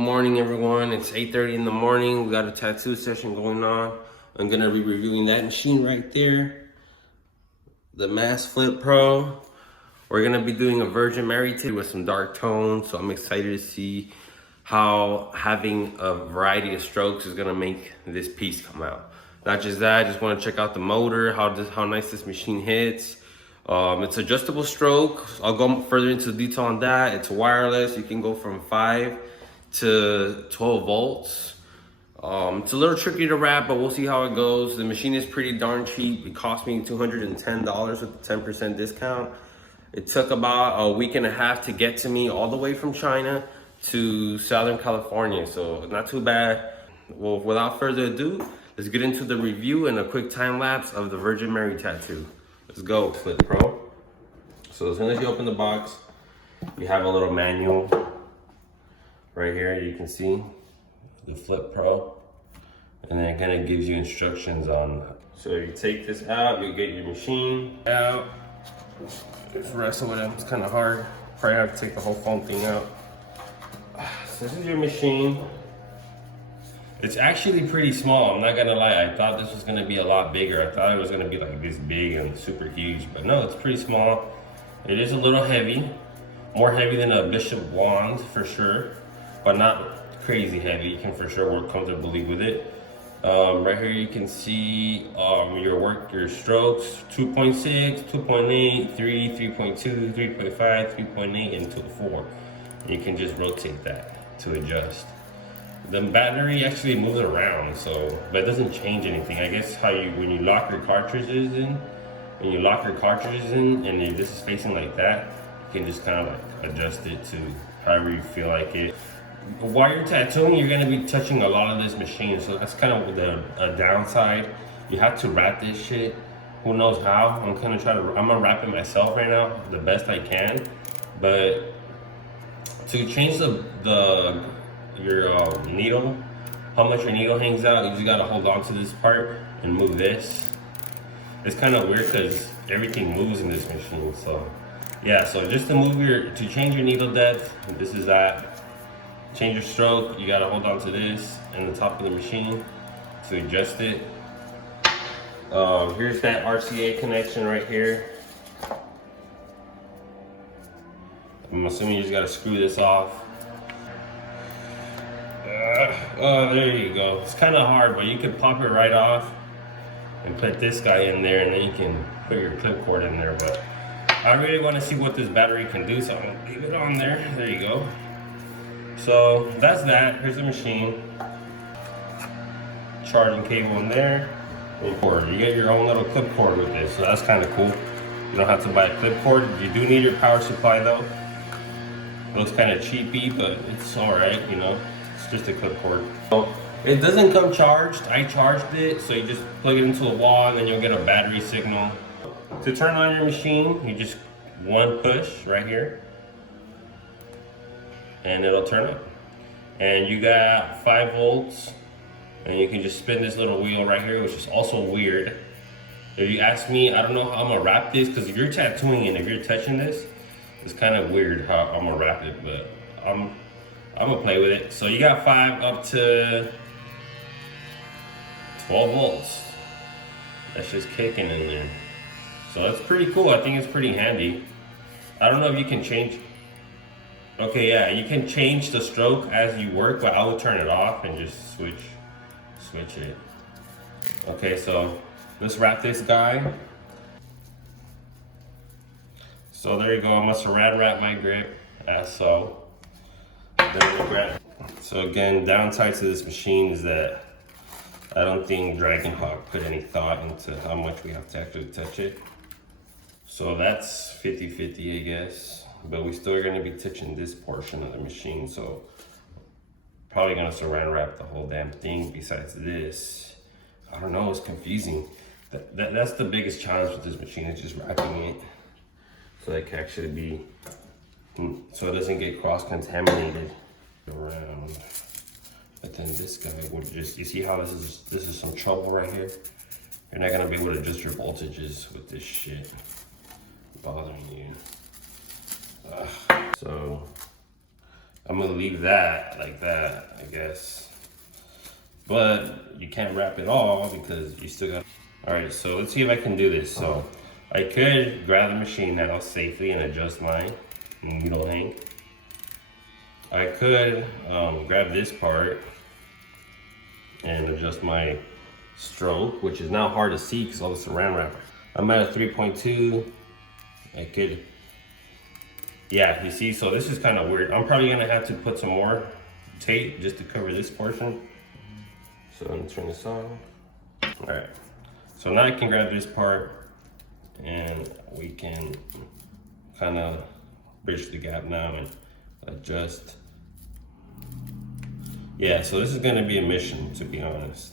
morning, everyone. It's 8:30 in the morning. We got a tattoo session going on. I'm gonna be reviewing that machine right there, the Mast Flip Pro. We're gonna be doing a Virgin Mary tip with some dark tones, so I'm excited to see how having a variety of strokes is gonna make this piece come out. Not just that, I just want to check out the motor, how nice this machine hits. It's adjustable stroke. I'll go further into detail on that. It's wireless. You can go from 5 to 12 volts. It's a little tricky to wrap, but we'll see how it goes. The machine is pretty darn cheap. It cost me $210 with the 10% discount. It took about a week and a half to get to me all the way from China to Southern California, so not too bad. Well, without further ado, let's get into the review and a quick time lapse of the Virgin Mary tattoo. Let's go, Flip Pro. So as soon as you open the box, you have a little manual right here. You can see the Flip Pro, and then it kind of gives you instructions on. So you take this out, you get your machine out. Just wrestle with it. It's kind of hard. Probably have to take the whole foam thing out. So this is your machine. It's actually pretty small, I'm not gonna lie. I thought this was gonna be a lot bigger. I thought it was gonna be like this big and super huge, but no, it's pretty small. It is a little heavy, more heavy than a Bishop wand for sure, but not crazy heavy. You can for sure work comfortably with it. Right here you can see your strokes, 2.6, 2.8, 3, 3.2, 3.5, 3.8, and 4. You can just rotate that to adjust. The battery actually moves around, but it doesn't change anything. I guess when you lock your cartridges in, and this is facing like that, you can just kind of like adjust it to however you feel like it. While you're tattooing, you're gonna be touching a lot of this machine, so that's kind of the downside. You have to wrap this shit. Who knows how? I'm gonna wrap it myself right now, the best I can. But to change your needle, how much your needle hangs out, you just gotta hold on to this part and move this. It's kind of weird because everything moves in this machine. So yeah, so just to change your needle depth, this is that. Change your stroke, you gotta hold on to this and the top of the machine to adjust it. Here's that RCA connection right here. I'm assuming you just gotta screw this off. Oh, there you go. It's kind of hard, but you can pop it right off and put this guy in there, and then you can put your clip cord in there. But I really want to see what this battery can do, so I'm gonna leave it on there. There you go. So that's that. Here's the machine. Charging cable in there. And cord. You get your own little clip cord with this, so that's kind of cool. You don't have to buy a clip cord. You do need your power supply though. It looks kind of cheapy, but it's all right, you know. It's just a clip cord. So it doesn't come charged. I charged it, so you just plug it into the wall, and then you'll get a battery signal. To turn on your machine, you just one push right here, and it'll turn up. And you got 5 volts, and you can just spin this little wheel right here, which is also weird. If you ask me, I don't know how I'm gonna wrap this, because if you're tattooing and if you're touching this, it's kind of weird how I'm gonna wrap it, but I'm gonna play with it. So you got 5 up to 12 volts. That's just kicking in there. So that's pretty cool. I think it's pretty handy. I don't know if you can change. Okay, yeah, you can change the stroke as you work, but I would turn it off and just switch it. Okay, so let's wrap this guy. So there you go. I'm gonna saran wrap my grip as so. So again, downside to this machine is that I don't think Dragon Hawk put any thought into how much we have to actually touch it. So that's 50-50, I guess. But we still are gonna be touching this portion of the machine, so probably gonna saran wrap the whole damn thing. Besides this, I don't know, it's confusing. That's the biggest challenge with this machine, is just wrapping it so it can actually be, so it doesn't get cross-contaminated around. But then this guy would just, you see how this is some trouble right here? You're not gonna be able to adjust your voltages with this shit bothering you. So I'm gonna leave that like that, I guess. But you can't wrap it all because you still got. All right, so let's see if I can do this. So I could grab the machine now safely and adjust my needle hang. I could grab this part and adjust my stroke, which is now hard to see because all the saran wrap. I'm at a 3.2. I could, yeah, you see, so this is kind of weird. I'm probably gonna have to put some more tape just to cover this portion. So I'm gonna turn this on. All right, so now I can grab this part and we can kind of bridge the gap now and adjust. Yeah, so this is gonna be a mission, to be honest.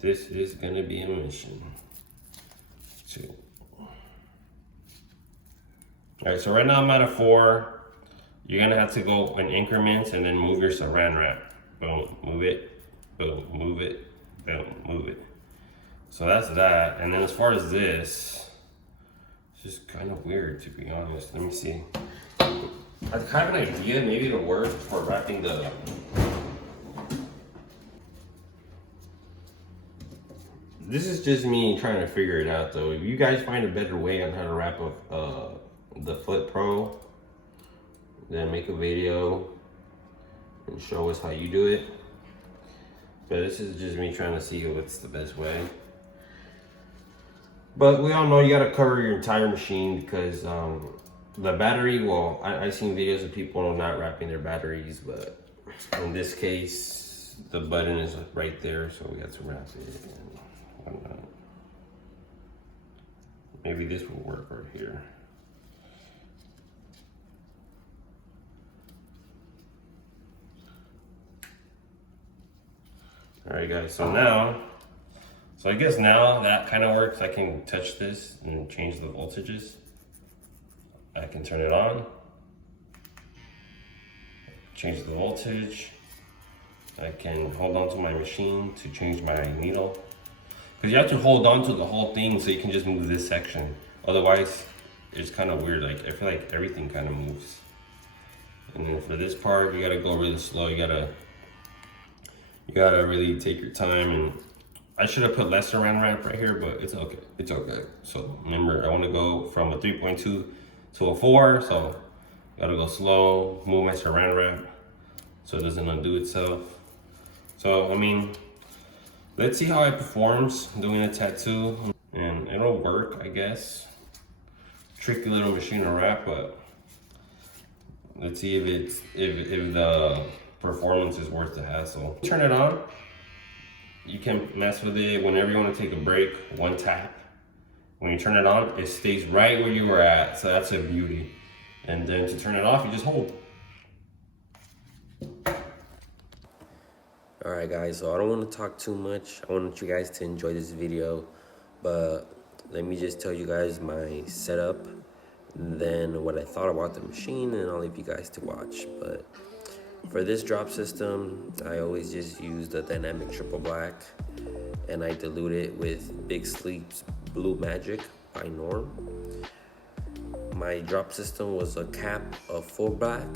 This is gonna be a mission. All right, so right now I'm at a 4. You're gonna have to go in increments and then move your saran wrap. Boom, move it, boom, move it, boom, move it. So that's that. And then as far as this, it's just kind of weird, to be honest. Let me see. I have an idea, maybe it'll work for wrapping the. This is just me trying to figure it out though. If you guys find a better way on how to wrap up the Flip Pro, then make a video and show us how you do it. But this is just me trying to see what's the best way. But we all know you gotta cover your entire machine because the battery, well, I've seen videos of people not wrapping their batteries, but in this case, the button is right there, so we got to wrap it. And whatnot. Maybe this will work right here. All right, guys, so I guess now that kind of works. I can touch this and change the voltages. I can turn it on, change the voltage. I can hold on to my machine to change my needle. Because you have to hold on to the whole thing so you can just move this section. Otherwise, it's kind of weird. Like, I feel like everything kind of moves. And then for this part, you gotta go really slow. You gotta really take your time. And I should have put less saran wrap right here, but it's okay. It's okay. So remember, I want to go from a 3.2 to a 4. So gotta go slow, move my saran wrap so it doesn't undo itself. So I mean, let's see how it performs doing a tattoo, and it'll work, I guess. Tricky little machine to wrap, but let's see if the performance is worth the hassle. Turn it on. You can mess with it whenever you want to take a break. One tap. When you turn it on, it stays right where you were at. So that's a beauty. And then to turn it off, you just hold. Alright guys, so I don't want to talk too much. I want you guys to enjoy this video, but let me just tell you guys my setup, and then what I thought about the machine, and I'll leave you guys to watch. But for this drop system, I always just use the dynamic triple black, and I dilute it with Big Sleep's Blue Magic by Norm. My drop system was a cap of full black,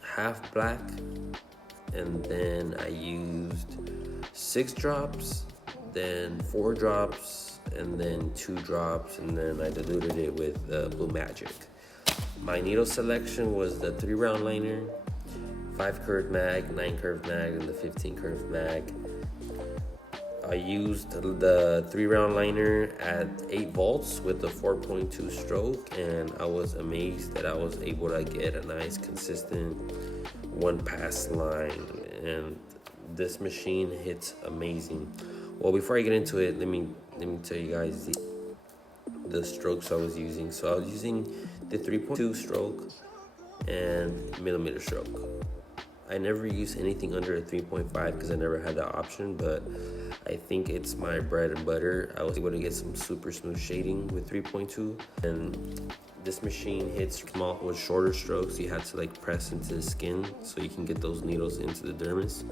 half black, and then I used 6 drops, then 4 drops, and then 2 drops, and then I diluted it with the Blue Magic. My needle selection was the 3-round liner, 5 curved mag, 9 curved mag, and the 15 curved mag. I used the 3-round liner at 8 volts with the 4.2 stroke, and I was amazed that I was able to get a nice consistent 1-pass line, and this machine hits amazing. Well, before I get into it, let me tell you guys the strokes I was using. So I was using the 3.2 stroke and millimeter stroke. I never use anything under a 3.5 because I never had that option, but I think it's my bread and butter. I was able to get some super smooth shading with 3.2, and this machine hits small with shorter strokes. You have to like press into the skin so you can get those needles into the dermis.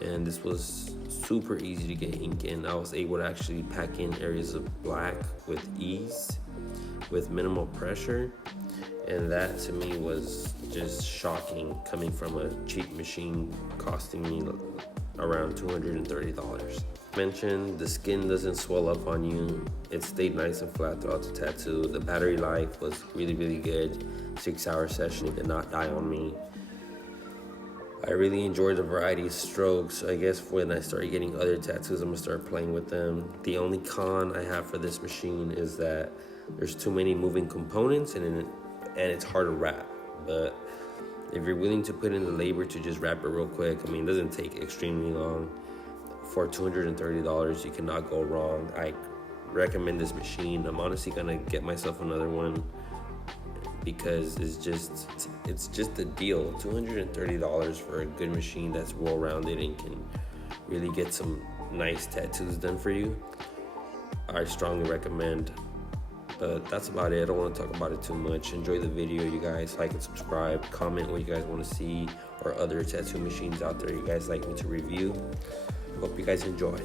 And this was super easy to get ink in. I was able to actually pack in areas of black with ease, with minimal pressure. And that to me was just shocking, coming from a cheap machine costing me around $230. Mentioned the skin doesn't swell up on you. It stayed nice and flat throughout the tattoo. The battery life was really good. 6-hour session, it did not die on me. I really enjoyed the variety of strokes. I guess when I start getting other tattoos, I'm gonna start playing with them. The only con I have for this machine is that there's too many moving components and it's hard to wrap. But if you're willing to put in the labor to just wrap it real quick, I mean, it doesn't take extremely long. For $230, you cannot go wrong. I recommend this machine. I'm honestly gonna get myself another one because it's just a deal. $230 for a good machine that's well-rounded and can really get some nice tattoos done for you. I strongly recommend. But that's about it. I don't want to talk about it too much. Enjoy the video, you guys. Like and subscribe. Comment what you guys want to see or other tattoo machines out there you guys like me to review. Hope you guys enjoy.